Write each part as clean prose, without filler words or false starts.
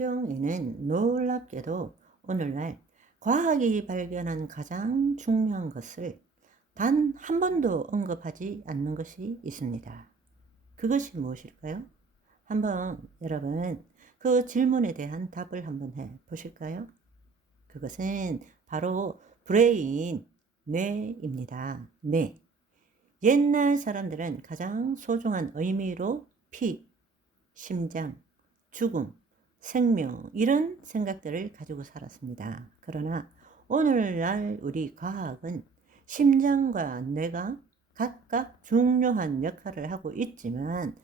성경에는 놀랍게도 오늘날 과학이 발견한 가장 중요한 것을 단 한 번도 언급하지 않는 것이 있습니다. 그것이 무엇일까요? 한번 여러분 그 질문에 대한 답을 한번 해 보실까요? 그것은 바로 브레인, 뇌입니다. 뇌. 옛날 사람들은 가장 소중한 의미로 피, 심장, 죽음, 생명 이런 생각들을 가지고 살았습니다. 그러나 오늘날 우리 과학은 심장과 뇌가 각각 중요한 역할을 하고 있지만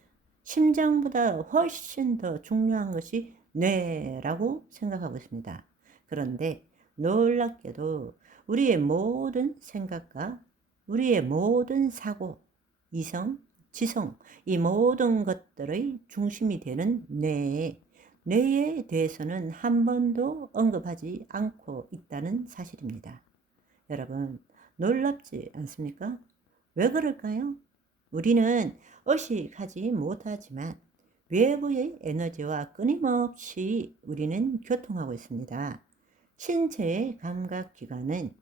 심장보다 훨씬 더 중요한 것이 뇌라고 생각하고 있습니다. 그런데 놀랍게도 우리의 모든 생각과 우리의 모든 사고, 이성, 지성, 이 모든 것들의 중심이 되는 뇌에 대해서는 한 번도 언급하지 않고 있다는 사실입니다. 여러분, 놀랍지 않습니까? 왜 그럴까요? 우리는 의식하지 못하지만 외부의 에너지와 끊임없이 우리는 교통하고 있습니다. 신체의 감각기관은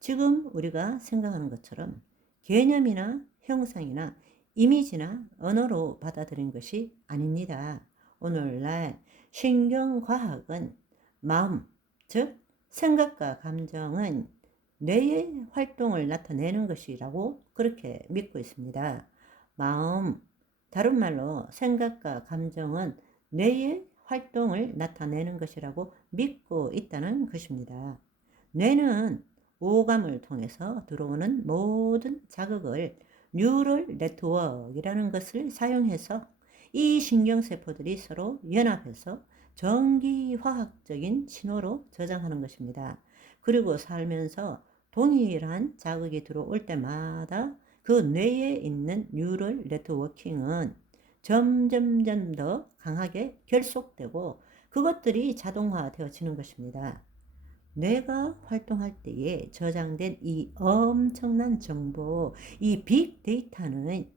지금 우리가 생각하는 것처럼 개념이나 형상이나 이미지나 언어로 받아들인 것이 아닙니다. 오늘날 신경과학은 마음, 즉 생각과 감정은 뇌의 활동을 나타내는 것이라고 그렇게 믿고 있습니다. 마음, 다른 말로 생각과 감정은 뇌의 활동을 나타내는 것이라고 믿고 있다는 것입니다. 뇌는 오감을 통해서 들어오는 모든 자극을 뉴럴 네트워크이라는 것을 사용해서 이 신경세포들이 서로 연합해서 전기화학적인 신호로 저장하는 것입니다. 그리고 살면서 동일한 자극이 들어올 때마다 그 뇌에 있는 뉴럴 네트워킹은 점점점 더 강하게 결속되고 그것들이 자동화되어지는 것입니다. 뇌가 활동할 때에 저장된 이 엄청난 정보, 이 빅데이터는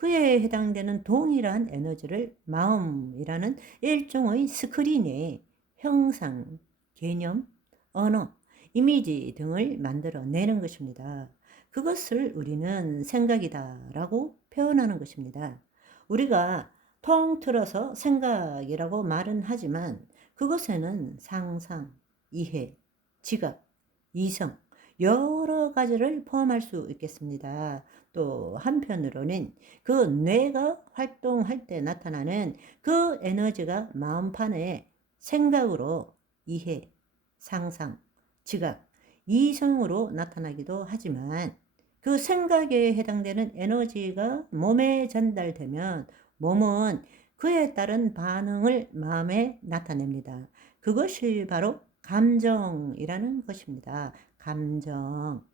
그에 해당되는 동일한 에너지를 마음이라는 일종의 스크린에 형상, 개념, 언어, 이미지 등을 만들어내는 것입니다. 그것을 우리는 생각이다라고 표현하는 것입니다. 우리가 통틀어서 생각이라고 말은 하지만 그것에는 상상, 이해, 지각, 이성, 여러 가지를 포함할 수 있겠습니다. 또 한편으로는 그 뇌가 활동할 때 나타나는 그 에너지가 마음판에 생각으로 이해, 상상, 지각, 이성으로 나타나기도 하지만 그 생각에 해당되는 에너지가 몸에 전달되면 몸은 그에 따른 반응을 마음에 나타냅니다. 그것이 바로 감정이라는 것입니다. 감정.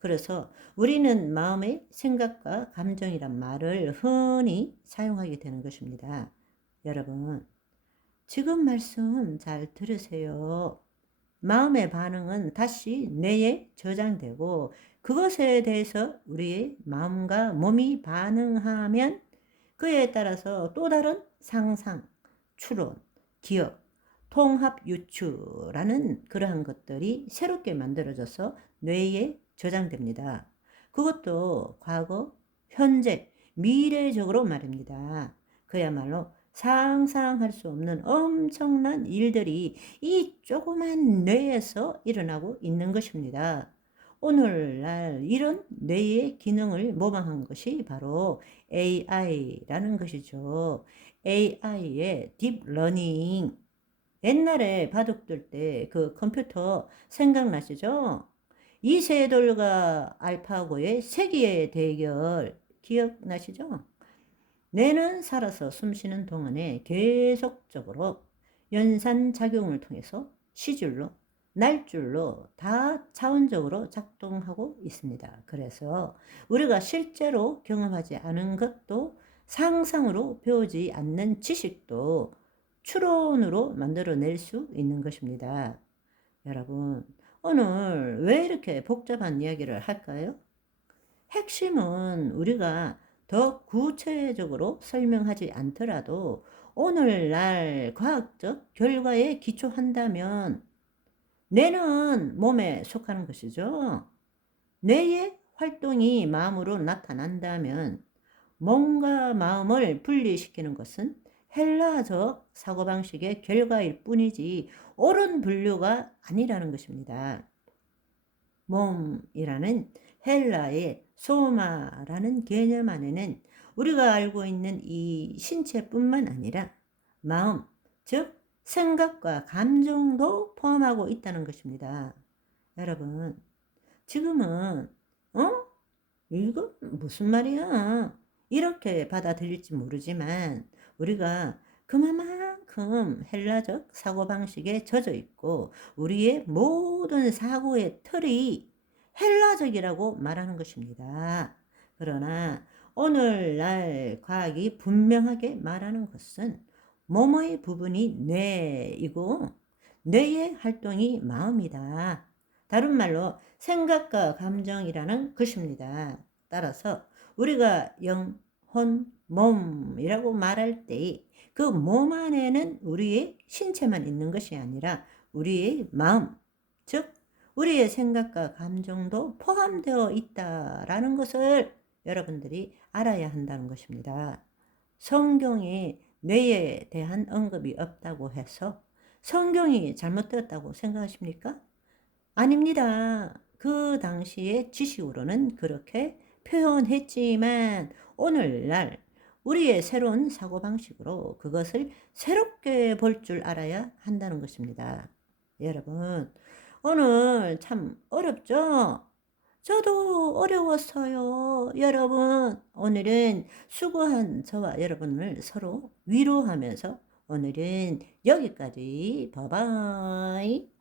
그래서 우리는 마음의 생각과 감정이란 말을 흔히 사용하게 되는 것입니다. 여러분, 지금 말씀 잘 들으세요. 마음의 반응은 다시 뇌에 저장되고 그것에 대해서 우리의 마음과 몸이 반응하면 그에 따라서 또 다른 상상, 추론, 기억, 통합 유추라는 그러한 것들이 새롭게 만들어져서 뇌에 저장됩니다. 그것도 과거, 현재, 미래적으로 말입니다. 그야말로 상상할 수 없는 엄청난 일들이 이 조그만 뇌에서 일어나고 있는 것입니다. 오늘날 이런 뇌의 기능을 모방한 것이 바로 AI라는 것이죠. AI의 딥러닝. 옛날에 바둑둘 때 그 컴퓨터 생각나시죠? 이세돌과 알파고의 세기의 대결 기억나시죠? 뇌는 살아서 숨쉬는 동안에 계속적으로 연산작용을 통해서 시줄로, 날줄로 다 차원적으로 작동하고 있습니다. 그래서 우리가 실제로 경험하지 않은 것도 상상으로 배우지 않는 지식도 추론으로 만들어낼 수 있는 것입니다. 여러분, 오늘 왜 이렇게 복잡한 이야기를 할까요? 핵심은 우리가 더 구체적으로 설명하지 않더라도 오늘날 과학적 결과에 기초한다면 뇌는 몸에 속하는 것이죠. 뇌의 활동이 마음으로 나타난다면 몸과 마음을 분리시키는 것은 헬라적 사고방식의 결과일 뿐이지 옳은 분류가 아니라는 것입니다. 몸이라는 헬라의 소마라는 개념 안에는 우리가 알고 있는 이 신체뿐만 아니라 마음, 즉 생각과 감정도 포함하고 있다는 것입니다. 여러분, 지금은 이거 무슨 말이야? 이렇게 받아들일지 모르지만 우리가 그만큼 헬라적 사고방식에 젖어 있고 우리의 모든 사고의 틀이 헬라적이라고 말하는 것입니다. 그러나 오늘날 과학이 분명하게 말하는 것은 몸의 부분이 뇌이고 뇌의 활동이 마음이다. 다른 말로 생각과 감정이라는 것입니다. 따라서 우리가 영혼, 몸이라고 말할 때 그 몸 안에는 우리의 신체만 있는 것이 아니라 우리의 마음, 즉 우리의 생각과 감정도 포함되어 있다라는 것을 여러분들이 알아야 한다는 것입니다. 성경에 뇌에 대한 언급이 없다고 해서 성경이 잘못되었다고 생각하십니까? 아닙니다. 그 당시의 지식으로는 그렇게 표현했지만 오늘날 우리의 새로운 사고방식으로 그것을 새롭게 볼 줄 알아야 한다는 것입니다. 여러분, 오늘 참 어렵죠? 저도 어려웠어요. 여러분, 오늘은 수고한 저와 여러분을 서로 위로하면서 오늘은 여기까지. 바이바이.